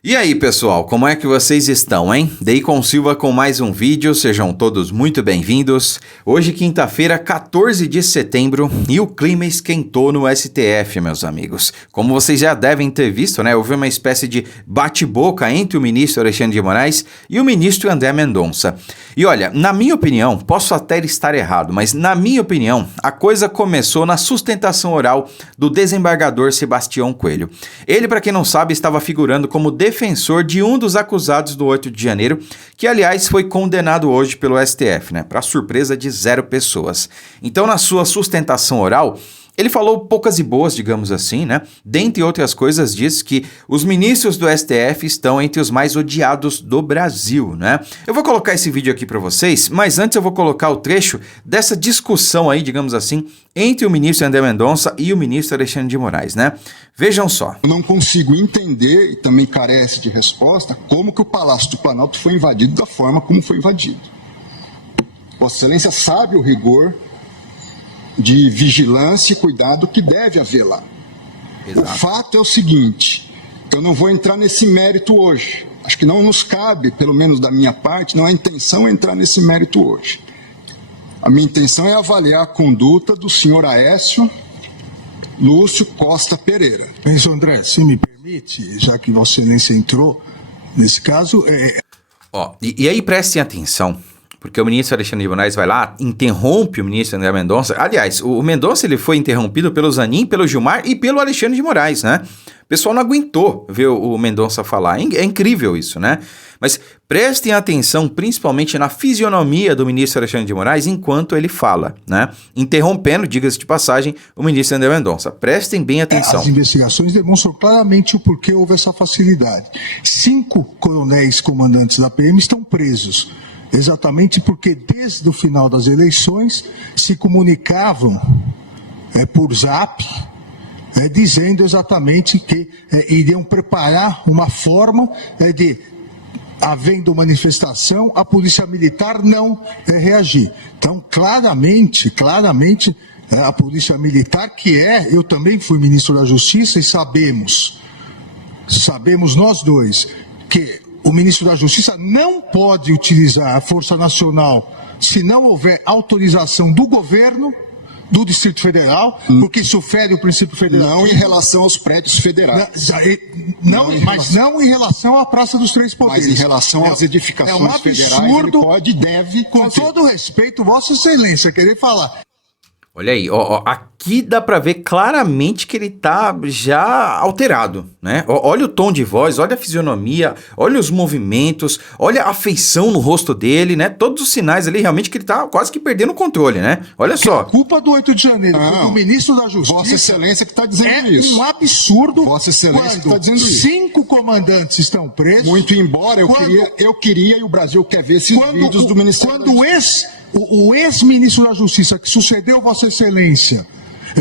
E aí, pessoal, como é que vocês estão, hein? Deicon Silva com mais um vídeo, sejam todos muito bem-vindos. Hoje, quinta-feira, 14 de setembro, e o clima esquentou no STF, meus amigos. Como vocês já devem ter visto, né? Houve uma espécie de bate-boca entre o ministro Alexandre de Moraes e o ministro André Mendonça. E olha, na minha opinião, posso até estar errado, mas na minha opinião, a coisa começou na sustentação oral do desembargador Sebastião Coelho. Ele, para quem não sabe, estava figurando como defensor de um dos acusados do 8 de janeiro, que aliás foi condenado hoje pelo STF, né, para surpresa de 0 pessoas. Então, na sua sustentação oral, ele falou poucas e boas, digamos assim, né? Dentre outras coisas, diz que os ministros do STF estão entre os mais odiados do Brasil, né? Eu vou colocar esse vídeo aqui para vocês, mas antes eu vou colocar o trecho dessa discussão aí, digamos assim, entre o ministro André Mendonça e o ministro Alexandre de Moraes, né? Vejam só. Eu não consigo entender, e também carece de resposta, como que o Palácio do Planalto foi invadido da forma como foi invadido. Vossa Excelência sabe o rigor de vigilância e cuidado que deve haver lá. Exato. O fato é o seguinte, eu não vou entrar nesse mérito hoje. Acho que não nos cabe, pelo menos da minha parte, não é intenção entrar nesse mérito hoje. A minha intenção é avaliar a conduta do senhor Aécio Lúcio Costa Pereira. Penso, André, se me permite, já que Vossa Excelência entrou nesse caso... E aí prestem atenção, porque o ministro Alexandre de Moraes vai lá, interrompe o ministro André Mendonça. Aliás, o Mendonça ele foi interrompido pelo Zanin, pelo Gilmar e pelo Alexandre de Moraes, né? O pessoal não aguentou ver o Mendonça falar. É incrível isso, né? Mas prestem atenção principalmente na fisionomia do ministro Alexandre de Moraes enquanto ele fala, né? Interrompendo, diga-se de passagem, o ministro André Mendonça. Prestem bem atenção. As investigações demonstram claramente o porquê houve essa facilidade. 5 coronéis comandantes da PM estão presos. Exatamente porque desde o final das eleições se comunicavam por zap, dizendo exatamente que iriam preparar uma forma de, havendo manifestação, a polícia militar não reagir. Então, claramente, a polícia militar, eu também fui ministro da Justiça e sabemos nós dois, que o ministro da Justiça não pode utilizar a Força Nacional se não houver autorização do governo do Distrito Federal, porque isso fere o princípio federal. Não em relação aos prédios federais. Não em relação à Praça dos Três Poderes. Mas em relação às edificações federais, ele pode e deve... Com todo respeito, Vossa Excelência, querer falar... Olha aí, aqui dá pra ver claramente que ele tá já alterado, né? Olha o tom de voz, olha a fisionomia, olha os movimentos, olha a afeição no rosto dele, né? Todos os sinais ali realmente que ele tá quase que perdendo o controle, né? Olha só. A culpa do 8 de janeiro foi do ministro da Justiça. Vossa Excelência que tá dizendo isso. É um absurdo. Vossa Excelência que tá dizendo isso. 5 comandantes estão presos. Muito embora eu queria e o Brasil quer ver esses vídeos do Ministério da Justiça. O ex-ministro da Justiça, que sucedeu Vossa Excelência,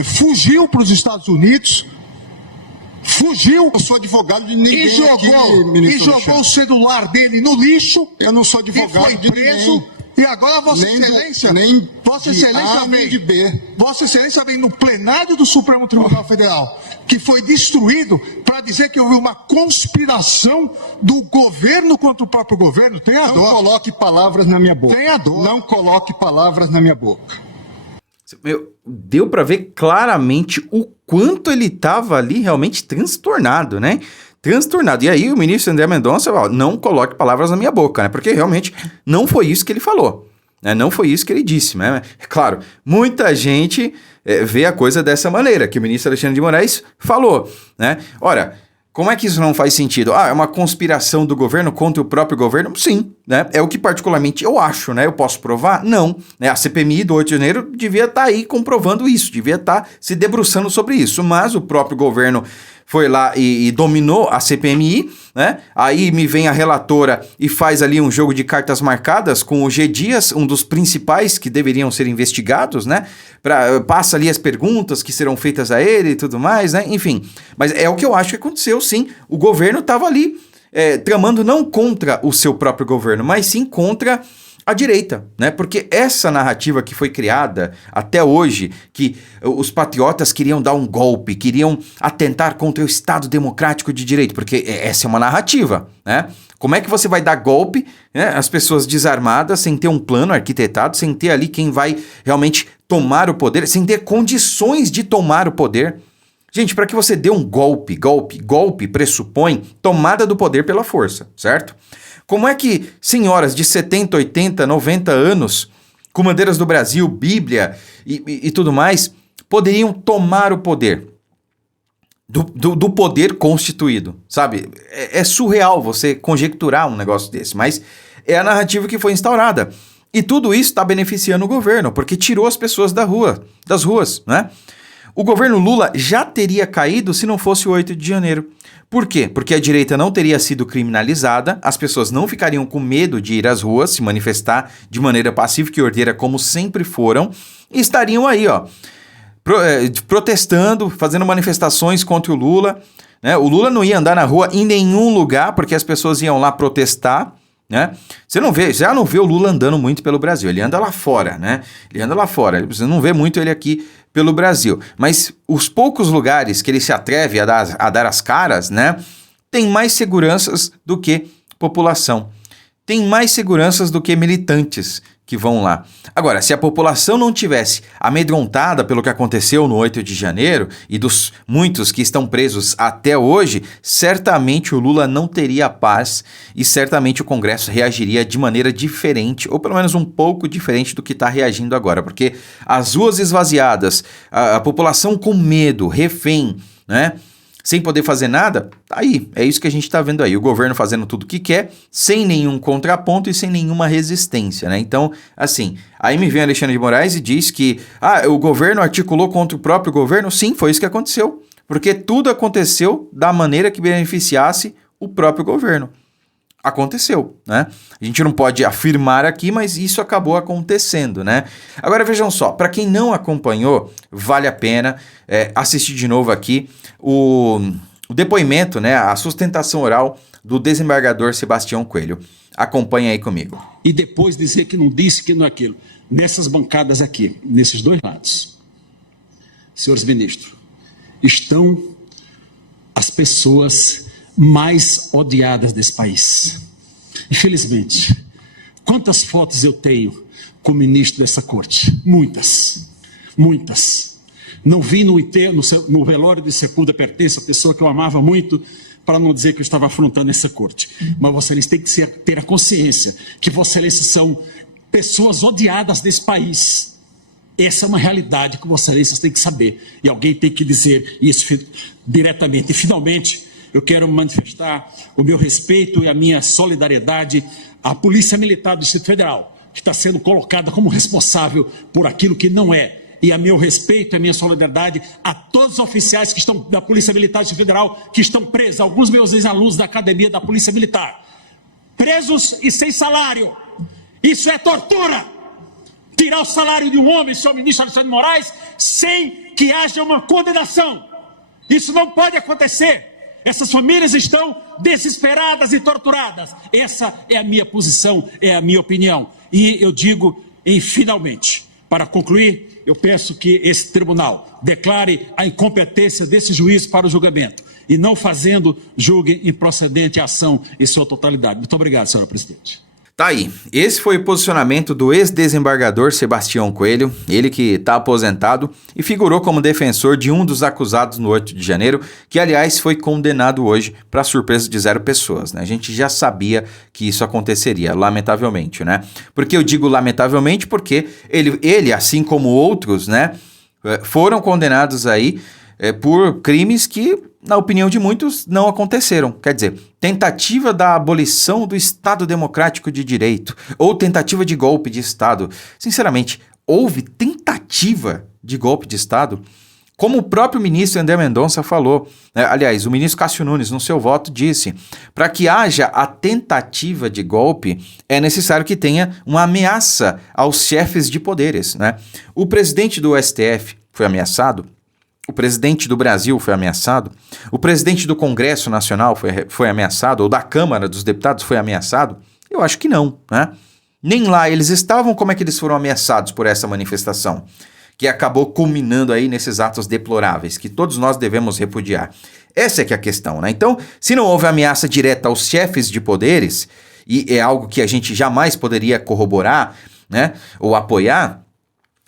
fugiu para os Estados Unidos, Eu sou advogado de ninguém e jogou o celular dele no lixo. Eu não sou advogado de ninguém. E agora Vossa Excelência Vossa Excelência vem no plenário do Supremo Tribunal Federal, que foi destruído, para dizer que houve uma conspiração do governo contra o próprio governo. Tenha dó. Não coloque palavras na minha boca. Tenha dó. Não coloque palavras na minha boca. Deu pra ver claramente o quanto ele tava ali realmente transtornado, né? Transtornado. E aí o ministro André Mendonça, não coloque palavras na minha boca, né? Porque realmente não foi isso que ele falou, né? Não foi isso que ele disse, né? Claro, muita gente vê a coisa dessa maneira, que o ministro Alexandre de Moraes falou, né? Ora, como é que isso não faz sentido? É uma conspiração do governo contra o próprio governo? Sim, né? É o que particularmente eu acho, né? Eu posso provar? Não. A CPMI do 8 de janeiro devia estar aí comprovando isso, devia estar se debruçando sobre isso, mas o próprio governo foi lá e dominou a CPMI, né? Aí me vem a relatora e faz ali um jogo de cartas marcadas com o G. Dias, um dos principais que deveriam ser investigados, né? Passa ali as perguntas que serão feitas a ele e tudo mais, né? Enfim, mas é o que eu acho que aconteceu, sim. O governo estava ali tramando não contra o seu próprio governo, mas sim contra a direita, né? Porque essa narrativa que foi criada até hoje, que os patriotas queriam dar um golpe, queriam atentar contra o Estado Democrático de Direito, porque essa é uma narrativa, né? Como é que você vai dar golpe, né, às pessoas desarmadas, sem ter um plano arquitetado, sem ter ali quem vai realmente tomar o poder, sem ter condições de tomar o poder? Gente, para que você dê um golpe pressupõe tomada do poder pela força, certo? Como é que senhoras de 70, 80, 90 anos, com bandeiras do Brasil, Bíblia e tudo mais, poderiam tomar o poder? Do poder constituído, sabe? É surreal você conjecturar um negócio desse, mas é a narrativa que foi instaurada. E tudo isso está beneficiando o governo, porque tirou as pessoas das ruas, né? O governo Lula já teria caído se não fosse o 8 de janeiro. Por quê? Porque a direita não teria sido criminalizada, as pessoas não ficariam com medo de ir às ruas, se manifestar de maneira pacífica e ordeira como sempre foram, e estariam aí, ó, protestando, fazendo manifestações contra o Lula, né? O Lula não ia andar na rua em nenhum lugar, porque as pessoas iam lá protestar, né? Você já não vê o Lula andando muito pelo Brasil, ele anda lá fora, né? Ele anda lá fora, você não vê muito ele aqui pelo Brasil, mas os poucos lugares que ele se atreve a dar as caras, né, tem mais seguranças do que população, tem mais seguranças do que militantes que vão lá. Agora, se a população não tivesse amedrontada pelo que aconteceu no 8 de janeiro e dos muitos que estão presos até hoje, certamente o Lula não teria paz e certamente o Congresso reagiria de maneira diferente, ou pelo menos um pouco diferente do que está reagindo agora, porque as ruas esvaziadas, a população com medo, refém, né? Sem poder fazer nada, aí, é isso que a gente está vendo aí, o governo fazendo tudo o que quer, sem nenhum contraponto e sem nenhuma resistência, né? Então, assim, aí me vem Alexandre de Moraes e diz que o governo articulou contra o próprio governo. Sim, foi isso que aconteceu, porque tudo aconteceu da maneira que beneficiasse o próprio governo. Aconteceu, né? A gente não pode afirmar aqui, mas isso acabou acontecendo, né? Agora vejam só, para quem não acompanhou, vale a pena assistir de novo aqui o depoimento, né? A sustentação oral do desembargador Sebastião Coelho. Acompanha aí comigo. E depois dizer que não disse, que não é aquilo. Nessas bancadas aqui, nesses dois lados, senhores ministros, estão as pessoas mais odiadas desse país. Infelizmente, quantas fotos eu tenho com o ministro dessa corte? Muitas. Não vi no velório de Sepúlveda Pertence, a pessoa que eu amava muito, para não dizer que eu estava afrontando essa corte. Mas Vossa Excelência tem que ter a consciência que Vossa Excelência são pessoas odiadas desse país. Essa é uma realidade que Vossa Excelência tem que saber. E alguém tem que dizer isso diretamente. E, finalmente, eu quero manifestar o meu respeito e a minha solidariedade à Polícia Militar do Distrito Federal, que está sendo colocada como responsável por aquilo que não é. E a meu respeito e a minha solidariedade a todos os oficiais que estão da Polícia Militar do Distrito Federal, que estão presos, alguns meus ex-alunos da Academia da Polícia Militar, presos e sem salário. Isso é tortura! Tirar o salário de um homem, senhor ministro Alexandre de Moraes, sem que haja uma condenação. Isso não pode acontecer. Essas famílias estão desesperadas e torturadas. Essa é a minha posição, é a minha opinião. E eu digo, finalmente, para concluir, eu peço que esse tribunal declare a incompetência desse juiz para o julgamento e não fazendo, julgue improcedente a ação em sua totalidade. Muito obrigado, senhora presidente. Tá aí, esse foi o posicionamento do ex-desembargador Sebastião Coelho, ele que está aposentado e figurou como defensor de um dos acusados no 8 de janeiro, que aliás foi condenado hoje para surpresa de 0 pessoas, né? A gente já sabia que isso aconteceria, lamentavelmente, né? Porque eu digo lamentavelmente porque ele assim como outros, né, foram condenados aí por crimes que, na opinião de muitos, não aconteceram. Quer dizer, tentativa da abolição do Estado Democrático de Direito ou tentativa de golpe de Estado. Sinceramente, houve tentativa de golpe de Estado? Como o próprio ministro André Mendonça falou, aliás, o ministro Cássio Nunes, no seu voto, disse, para que haja a tentativa de golpe, é necessário que tenha uma ameaça aos chefes de poderes, né? O presidente do STF foi ameaçado, o presidente do Brasil foi ameaçado, o presidente do Congresso Nacional foi ameaçado, ou da Câmara dos Deputados foi ameaçado? Eu acho que não, né? Nem lá eles estavam, como é que eles foram ameaçados por essa manifestação? Que acabou culminando aí nesses atos deploráveis, que todos nós devemos repudiar. Essa é que é a questão, né? Então, se não houve ameaça direta aos chefes de poderes, e é algo que a gente jamais poderia corroborar, né, ou apoiar,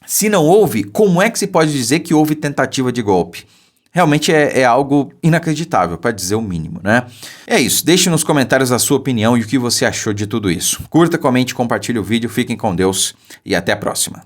se não houve, como é que se pode dizer que houve tentativa de golpe? Realmente é algo inacreditável, para dizer o mínimo, né? É isso, deixe nos comentários a sua opinião e o que você achou de tudo isso. Curta, comente, compartilhe o vídeo, fiquem com Deus e até a próxima.